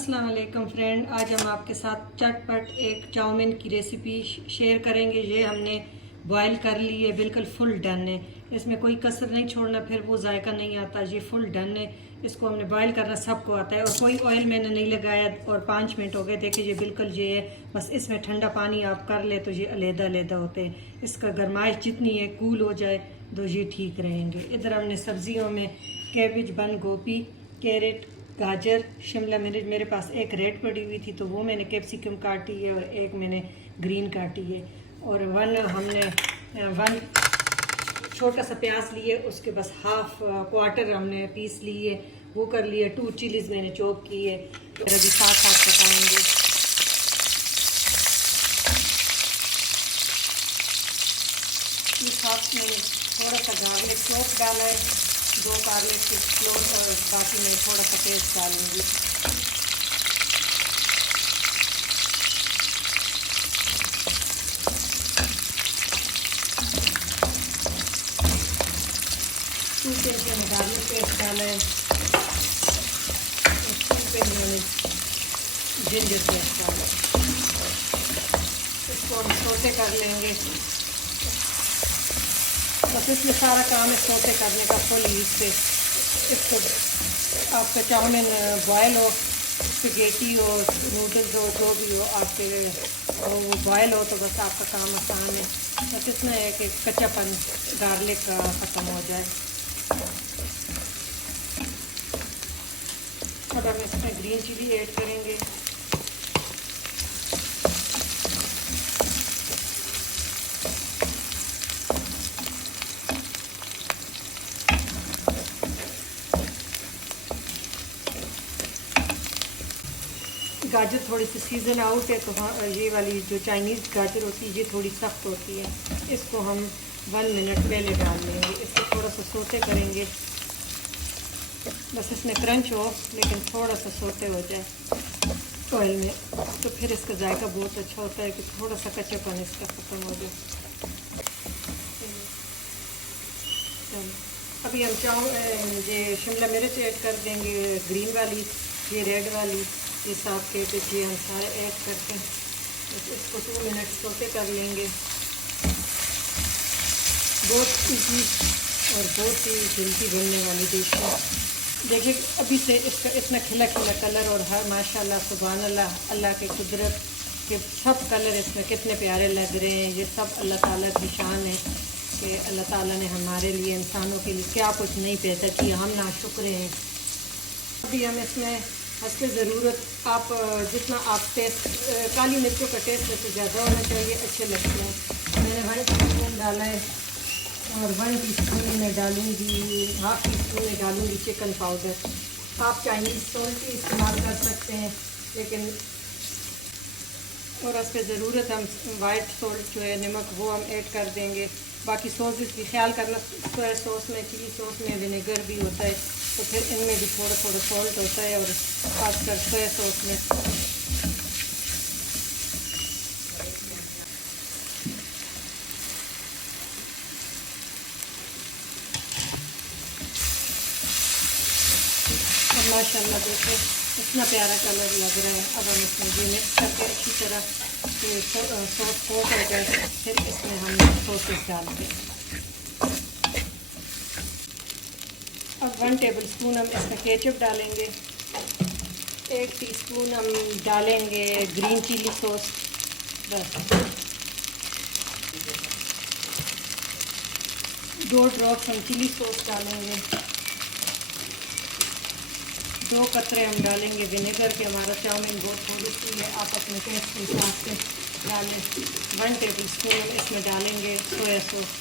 अस्सलाम वालेकुम फ्रेंड, आज हम आपके साथ चटपट एक चाउमीन की रेसिपी शेयर करेंगे। ये हमने बॉयल कर ली है, बिल्कुल फुल डन है, इसमें कोई कसर नहीं छोड़ना, फिर वो जायका नहीं आता। ये फुल डन है, इसको हमने बॉयल करना सबको आता है और कोई ऑयल मैंने नहीं लगाया और 5 मिनट हो गए। देखिए ये बिल्कुल ये है, बस इसमें ठंडा पानी आप कर ले तो ये अलग-अलग होते हैं। इसका गरमाइश जितनी है कूल हो जाए तो ये ठीक रहेंगे। इधर हमने सब्जियों में कैबेज, बंद गोभी, कैरेट, गाजर, शिमला मिर्च, मेरे पास एक रेड पड़ी हुई थी तो वो मैंने कैप्सिकम काटी है और एक मैंने ग्रीन काटी है। और वन छोटा सा प्याज लिए, उसके बस हाफ क्वार्टर हमने पीस लिए, वो कर लिए। 2 चिलीज़ मैंने चॉप की है, फिर अभी साथ साथ पकाएंगे। इस साथ में थोड़ा सा गार्लिक चॉप डाला है, 2 गार्लिक के क्लोव और बाकी मैं थोड़ा सा पेस्ट डालूंगी। टू चम्मच मैंने गार्लिक पेस्ट डाला है और 2 चम्मच मैंने जिंजर पेस्ट डाला है। इसको हम सोते कर लेंगे। बस इसमें सारा काम है सोते करने का, फुल हीट पे। इसको आपका चाउमीन बॉयल हो, स्पैगेटी हो, नूडल्स हो, जो भी हो आपके, वो बॉयल हो तो बस आपका काम आसान है। बस इसमें है कि कच्चापन गार्लिक का ख़त्म हो जाए। अब हम इसमें ग्रीन चिली ऐड करेंगे। गाजर थोड़ी सी सीज़न आउट है तो हाँ, ये वाली जो चाइनीज़ गाजर होती है ये थोड़ी सख्त होती है। इसको हम 1 मिनट पहले डाल लेंगे। इसको थोड़ा सा सोते करेंगे, बस इसमें क्रंच हो लेकिन थोड़ा सा सोते हो जाए ऑयल में, तो फिर इसका जायका बहुत अच्छा होता है कि थोड़ा सा कच्चापन इसका ख़त्म हो जाए। अभी हम ये शिमला मिर्च ऐड कर देंगे, ग्रीन वाली, ये रेड वाली, ये साफ कैबेज, ये हम सारे ऐड करके इसको 2 मिनट सोते कर लेंगे। बहुत ईजी और बहुत ही जल्दी बनने वाली डिश है। देखिए अभी से इसका इतना खिला खिला कलर और हर माशाल्लाह सुभान अल्लाह, अल्लाह के कुदरत के सब कलर इसमें कितने प्यारे लग रहे हैं। ये सब अल्लाह ताला की शान है कि अल्लाह ताला ने हमारे लिए, इंसानों के लिए क्या कुछ नहीं पैदा किया, हम नाशुक्र हैं। अभी हम इसमें हंसते ज़रूरत, आप जितना आप टेस्ट, काली मिर्चों का टेस्ट वैसे ज़्यादा होना चाहिए, अच्छे लगते हैं। मैंने 1 टीस्पून डाला है और 1 टीस्पून में डालूँगी, हाफ टीस्पून में डालूँगी चिकन पाउडर। आप चाइनीज़ सॉल्ट भी इस्तेमाल कर सकते हैं, लेकिन और इस पर ज़रूरत हम वाइट सॉल्ट जो है, नमक, वो हम ऐड कर देंगे। बाकी सॉसेस की ख्याल करना, सोया सॉस में, चिली सॉस में विनेगर भी होता है तो फिर इनमें भी थोड़ा थोड़ा सॉल्ट होता है, और खासकर सोया सॉस में। और माशाल्लाह देखो इतना प्यारा कलर लग रहा है। अब हम इसमें ये मिक्स करके अच्छी तरह सॉस कोट हो जाए, फिर इसमें हम सॉसेस डालते हैं। अब 1 टेबलस्पून हम इसमें केचप डालेंगे, 1 टीस्पून हम डालेंगे ग्रीन चिली सॉस, बस 2 ड्रॉप्स हम चिली सॉस डालेंगे, 2 कतरे हम डालेंगे विनेगर के। हमारा चाउमीन बहुत थोड़ी सी है, आप अपने टेस्ट के हिसाब से डालें। 1 टेबलस्पून इसमें डालेंगे सोया सॉस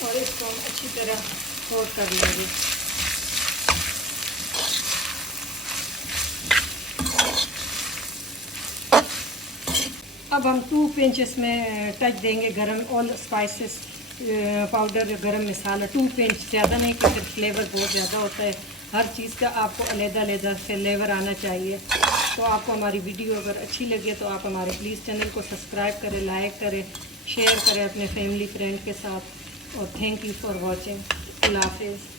और इसको हम अच्छी तरह कोट कर लेंगे। अब हम 2 पिंच इसमें टच देंगे गरम ऑल स्पाइसेस पाउडर, गरम मसाला। 2 पिंच, ज़्यादा नहीं क्योंकि फ्लेवर बहुत ज़्यादा होता है। हर चीज़ का आपको अलग-अलग फ्लेवर आना चाहिए। तो आपको हमारी वीडियो अगर अच्छी लगे तो आप हमारे प्लीज़ चैनल को सब्सक्राइब करें, लाइक करें, शेयर करें अपने फैमिली फ्रेंड के साथ। और थैंक यू फॉर वॉचिंग। अल्लाह हाफिज़।